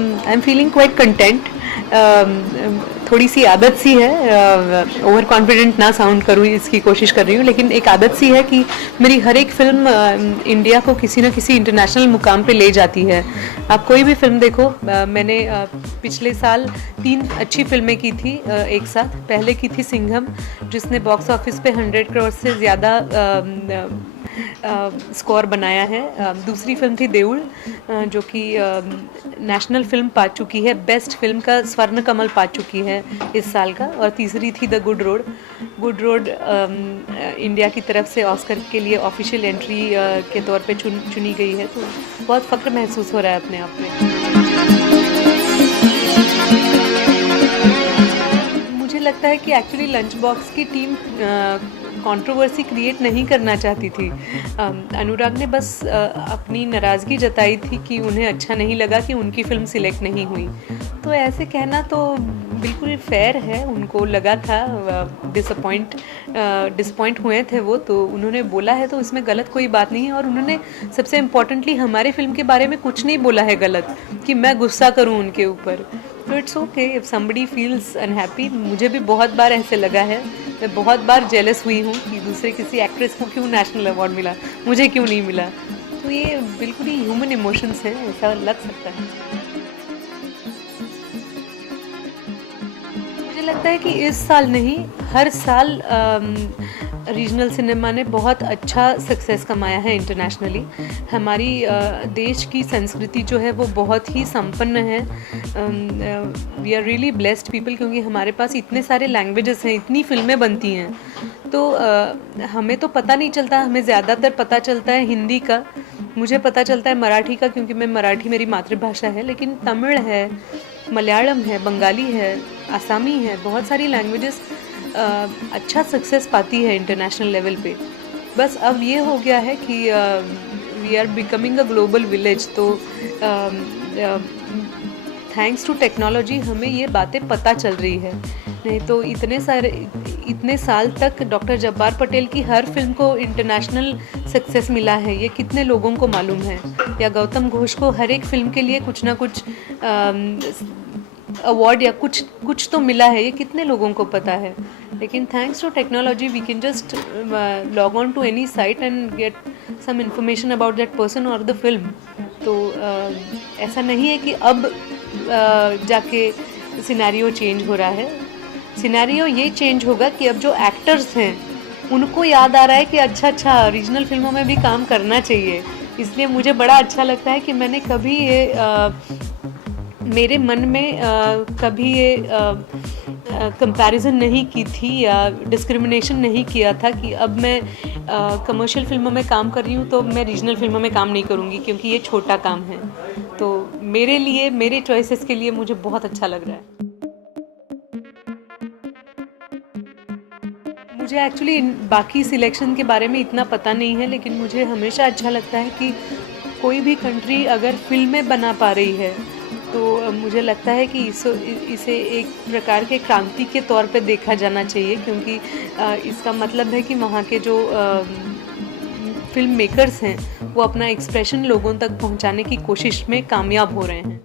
I am feeling quite content. थोड़ी सी आदत सी है, ओवर कॉन्फिडेंट ना साउंड करूँ इसकी कोशिश कर रही हूँ, लेकिन एक आदत सी है कि मेरी हर एक फिल्म इंडिया को किसी न किसी इंटरनेशनल मुकाम पे ले जाती है। आप कोई भी फिल्म देखो, मैंने पिछले साल 3 अच्छी फिल्में की थी एक साथ। पहले की थी सिंघम, जिसने बॉक्स ऑफिस पे 100 करोड़ से ज़्यादा स्कोर बनाया है। दूसरी फिल्म थी देउल, जो कि नेशनल फिल्म पा चुकी है, बेस्ट फिल्म का स्वर्ण कमल पा चुकी है इस साल का। और तीसरी थी the good road. Good road India की तरफ से ऑस्कर के लिए ऑफिशियल एंट्री के तौर पे चुनी गई है, तो बहुत फ़ख्र महसूस हो रहा है अपने आप में। मुझे लगता है कि एक्चुअली लंच बॉक्स की टीम कंट्रोवर्सी क्रिएट नहीं करना चाहती थी। अनुराग ने बस अपनी नाराज़गी जताई थी कि उन्हें अच्छा नहीं लगा कि उनकी फ़िल्म सिलेक्ट नहीं हुई। तो ऐसे कहना तो बिल्कुल फेयर है, उनको लगा था, डिसअपॉइंट हुए थे वो, तो उन्होंने बोला है, तो इसमें गलत कोई बात नहीं है। और उन्होंने सबसे इम्पोर्टेंटली हमारे फिल्म के बारे में कुछ नहीं बोला है गलत, कि मैं गुस्सा करूँ उनके ऊपर। तो it's okay if somebody feels unhappy. मुझे भी बहुत बार ऐसे लगा है, मैं बहुत बार जेलस हुई हूँ कि दूसरे किसी एक्ट्रेस को क्यों नेशनल अवार्ड मिला, मुझे क्यों नहीं मिला। तो ये बिल्कुल ही ह्यूमन इमोशंस हैं, ऐसा लग सकता है। मुझे लगता है कि इस साल नहीं, हर साल रीजनल सिनेमा ने बहुत अच्छा सक्सेस कमाया है इंटरनेशनली। हमारी देश की संस्कृति जो है वो बहुत ही संपन्न है। We are really blessed people, क्योंकि हमारे पास इतने सारे लैंग्वेजेस हैं, इतनी फिल्में बनती हैं। तो हमें तो पता नहीं चलता, हमें ज़्यादातर पता चलता है हिंदी का, मुझे पता चलता है मराठी का, क्योंकि मैं मराठी मेरी मातृभाषा है, लेकिन तमिल है, मलयालम है, बंगाली है, आसामी है, बहुत सारी लैंग्वेजेस अच्छा सक्सेस पाती है इंटरनेशनल लेवल पे। बस अब ये हो गया है कि we are becoming a global village. तो थैंक्स टू टेक्नोलॉजी हमें ये बातें पता चल रही है, नहीं तो इतने साल तक डॉक्टर जब्बार पटेल की हर फिल्म को इंटरनेशनल सक्सेस मिला है, ये कितने लोगों को मालूम है। या गौतम घोष को हर एक फिल्म के लिए कुछ ना कुछ अवार्ड या कुछ तो मिला है, ये कितने लोगों को पता है। लेकिन thanks to technology we can just log on to any site and get some information about that person और द फिल्म। तो ऐसा नहीं है कि अब जाके सिनेरियो चेंज हो रहा है। सिनेरियो ये चेंज होगा कि अब जो एक्टर्स हैं उनको याद आ रहा है कि अच्छा रीजनल फिल्मों में भी काम करना चाहिए। इसलिए मुझे बड़ा अच्छा लगता है कि मैंने कभी ये मेरे मन में कभी ये कंपैरिजन नहीं की थी या डिस्क्रिमिनेशन नहीं किया था कि अब मैं कमर्शियल फिल्मों में काम कर रही हूँ तो मैं रीजनल फिल्मों में काम नहीं करूँगी, क्योंकि ये छोटा काम है। तो मेरे लिए, मेरे चॉइसेस के लिए मुझे बहुत अच्छा लग रहा है। मुझे एक्चुअली बाकी सिलेक्शन के बारे में इतना पता नहीं है, लेकिन मुझे हमेशा अच्छा लगता है कि कोई भी कंट्री अगर फिल्में बना पा रही है तो मुझे लगता है कि इसे एक प्रकार के क्रांति के तौर पे देखा जाना चाहिए, क्योंकि इसका मतलब है कि वहाँ के जो फिल्म मेकर्स हैं वो अपना एक्सप्रेशन लोगों तक पहुँचाने की कोशिश में कामयाब हो रहे हैं।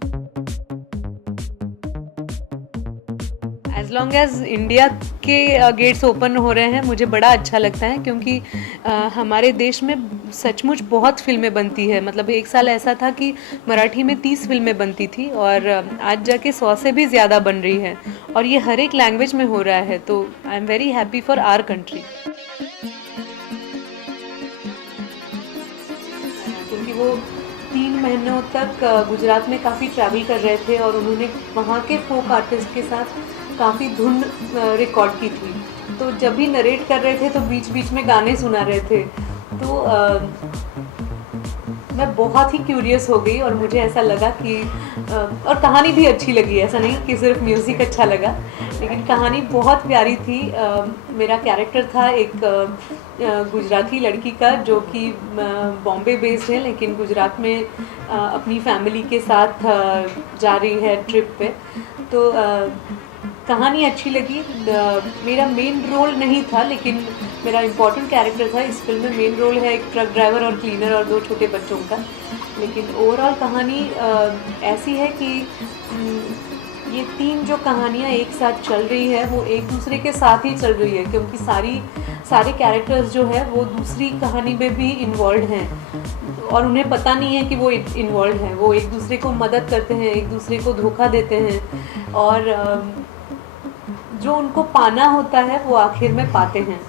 एज लॉन्ग एज इंडिया के गेट्स ओपन हो रहे हैं मुझे बड़ा अच्छा लगता है, क्योंकि हमारे देश में सचमुच बहुत फिल्में बनती है। मतलब एक साल ऐसा था कि मराठी में 30 फिल्में बनती थी और आज जाके 100 से भी ज़्यादा बन रही है, और ये हर एक लैंग्वेज में हो रहा है। तो I am very happy for our country, क्योंकि वो 3 महीनों तक गुजरात में काफ़ी ट्रैवल कर रहे थे और उन्होंने वहाँ के फोक आर्टिस्ट के साथ काफ़ी धुन रिकॉर्ड की थी। तो जब भी नरेट कर रहे थे तो बीच बीच में गाने सुना रहे थे। तो मैं बहुत ही क्यूरियस हो गई और मुझे ऐसा लगा कि और कहानी भी अच्छी लगी। ऐसा नहीं कि सिर्फ म्यूज़िक अच्छा लगा, लेकिन कहानी बहुत प्यारी थी। मेरा कैरेक्टर था एक गुजराती लड़की का जो कि बॉम्बे बेस्ड है, लेकिन गुजरात में अपनी फैमिली के साथ जा रही है ट्रिप पे। तो कहानी अच्छी लगी। मेरा मेन रोल नहीं था, लेकिन मेरा इम्पोर्टेंट कैरेक्टर था इस फिल्म में। मेन रोल है एक ट्रक ड्राइवर और क्लीनर और 2 छोटे बच्चों का, लेकिन ओवरऑल कहानी ऐसी है कि ये 3 जो कहानियाँ एक साथ चल रही है वो एक दूसरे के साथ ही चल रही है, क्योंकि सारे कैरेक्टर्स जो है वो दूसरी कहानी में भी इन्वॉल्व हैं और उन्हें पता नहीं है कि वो इन्वॉल्व हैं। वो एक दूसरे को मदद करते हैं, एक दूसरे को धोखा देते हैं और जो उनको पाना होता है वो आखिर में पाते हैं।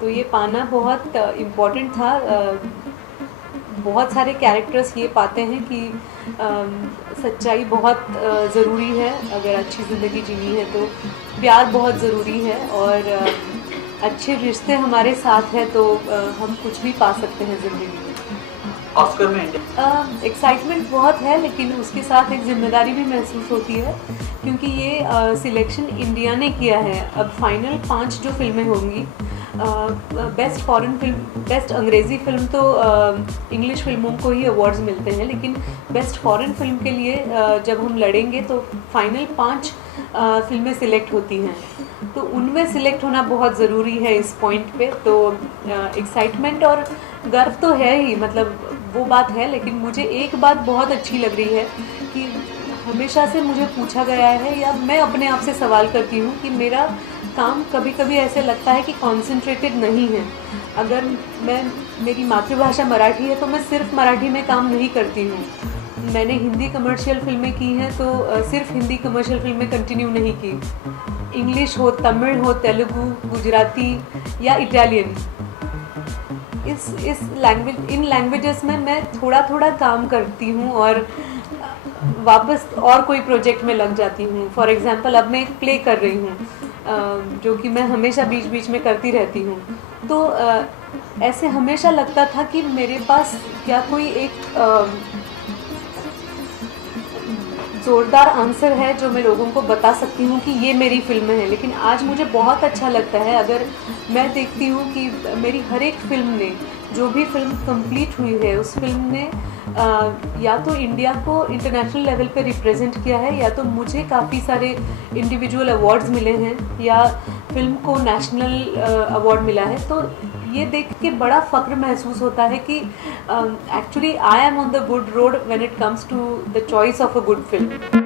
तो ये पाना बहुत इम्पोर्टेंट था। बहुत सारे कैरेक्टर्स ये पाते हैं कि सच्चाई बहुत ज़रूरी है, अगर अच्छी ज़िंदगी जीनी है तो प्यार बहुत ज़रूरी है और अच्छे रिश्ते हमारे साथ हैं तो हम कुछ भी पा सकते हैं ज़िंदगी में। ऑस्कर में एक्साइटमेंट बहुत है, लेकिन उसके साथ एक ज़िम्मेदारी भी महसूस होती है, क्योंकि ये सिलेक्शन इंडिया ने किया है। अब फाइनल 5 जो फिल्में होंगी, बेस्ट फॉरेन फिल्म, बेस्ट अंग्रेज़ी फिल्म तो इंग्लिश फिल्मों को ही अवार्ड्स मिलते हैं, लेकिन बेस्ट फॉरेन फिल्म के लिए जब हम लड़ेंगे तो फाइनल 5 फिल्में सिलेक्ट होती हैं, तो उनमें सिलेक्ट होना बहुत ज़रूरी है इस पॉइंट पे। तो एक्साइटमेंट और गर्व तो है ही, मतलब वो बात है, लेकिन मुझे एक बात बहुत अच्छी लग रही है कि हमेशा से मुझे पूछा गया है या मैं अपने आप से सवाल करती हूँ कि मेरा काम कभी कभी ऐसे लगता है कि कॉन्सेंट्रेटेड नहीं है। अगर मेरी मातृभाषा मराठी है तो मैं सिर्फ मराठी में काम नहीं करती हूँ। मैंने हिंदी कमर्शियल फिल्में की हैं तो सिर्फ हिंदी कमर्शियल फिल्में कंटिन्यू नहीं की। इंग्लिश हो, तमिल हो, तेलुगु, गुजराती या इटालियन, इन लैंग्वेजेस में मैं थोड़ा थोड़ा काम करती हूँ और वापस और कोई प्रोजेक्ट में लग जाती हूँ। फॉर एग्ज़ाम्पल अब मैं एक प्ले कर रही हूँ जो कि मैं हमेशा बीच बीच में करती रहती हूँ। तो ऐसे हमेशा लगता था कि मेरे पास क्या कोई एक ज़ोरदार आंसर है जो मैं लोगों को बता सकती हूँ कि ये मेरी फ़िल्म है। लेकिन आज मुझे बहुत अच्छा लगता है अगर मैं देखती हूँ कि मेरी हर एक फ़िल्म ने, जो भी फ़िल्म कंप्लीट हुई है उस फिल्म ने या तो इंडिया को इंटरनेशनल लेवल पे रिप्रेजेंट किया है, या तो मुझे काफ़ी सारे इंडिविजुअल अवार्ड्स मिले हैं, या फिल्म को नेशनल अवार्ड मिला है। तो ये देख के बड़ा फ़ख्र महसूस होता है कि actually I am on the good road when it comes to the choice of a good film.